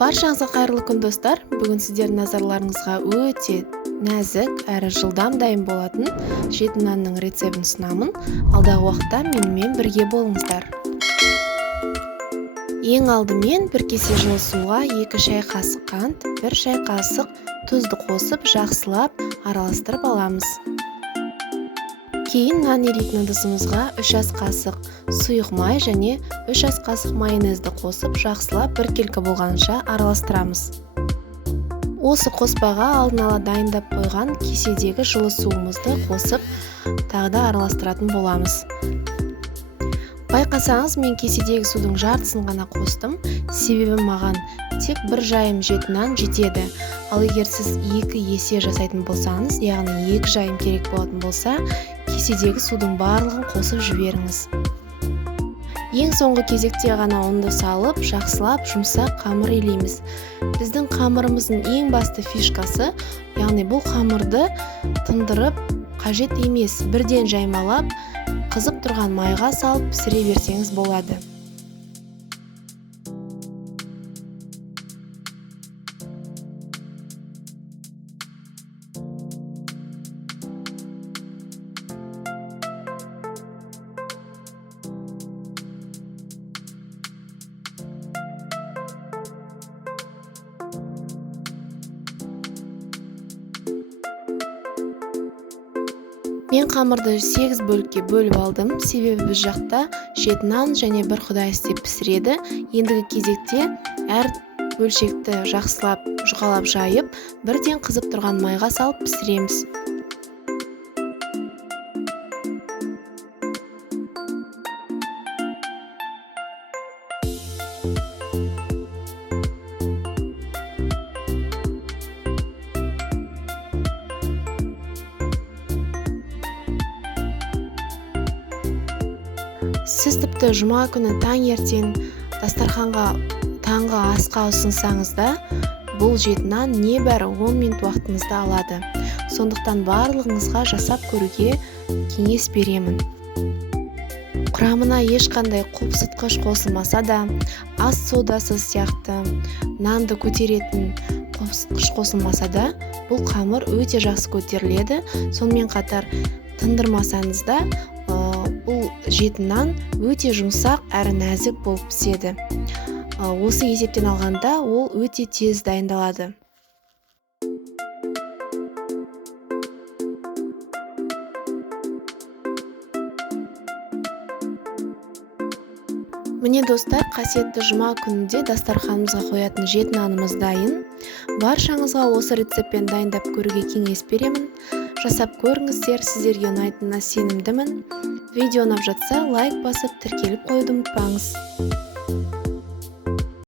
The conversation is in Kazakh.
Баршаңызға қайырлы күн достар. Бүгін сіздердің назарларыңызға өте нәзік әрі жылдам дайын болатын жеті нанның рецебін ұсынамын. Алдағы уақытта менімен бірге болыңыздар. Ең алдымен бір кесе жылы суға 2 шай қасық қант, 1 шай қасық тұзды қосып, жақсылап араластырып аламыз. Кейін нан еритін ыдысымызға 3 ас қасық сұйық май және 3 ас қасық майонезді қосып, жақсылап біркелкі болғанша араластырамыз. Осы қоспаға алдын ала дайындап қойған кеседегі жылы суымызды қосып, тағы да араластыратын боламыз. Байқасаңыз, мен кеседегі судың жартысын ғана қостым, себебі маған тек бір жайым жеті нан жетеді. Ал егер сіз 2 есе жасайтын болсаңыз, яғни 2 жайым керек болатын болса, кеседегі судың барлығын қосып жіберіңіз. Ең соңғы кезекте ғана ұнды салып, жақсылап жұмсақ қамыр илейміз. Біздің қамырымыздың ең басты фишкасы, яғни бұл қамырды тындырып қажет емес, бірден жаймалап, қызып тұрған майға салып пісіре берсеңіз болады. Мен қамырды 8 бөлікке бөліп алдым, себебі біз жақта жеті нан және бір құдай істеп пісіреді. Ендігі кезекте әр бөлшекті жақсылап жұқалап жайып, бірден қызып тұрған майға салып пісіреміз. Сіз тіпті жұма күні таңертең дастарханға таңғы асқа ұсынсаңыз да, бұл жеті нан небәрі 10 минут уақытыңызды алады. Сондықтан барлығыңызға жасап көруге кеңес беремін. Құрамына ешқандай қопсытқыш қосылмаса да, ас содасы сияқты нанды көтеретін қопсытқыш қосылмаса да, бұл қамыр өте жақсы көтеріледі. Сонымен қатар тындырмасаңыз да, бұл жеті нан өте жұмсақ әрі нәзік болып піседі. Осы есептен алғанда ол өте тез дайындалады. Міне достар, қасиетті жұма күнінде дастарханымызға қоятын жеті нанымыз дайын. Баршаңызға осы рецептпен дайындап көруге кеңес беремін. Жасап көріңіздер, сіздерге ұнайтынына сенімдімін. Видео ұнап жатса, лайк басып, тіркеліп қоюды ұмытпаңыз.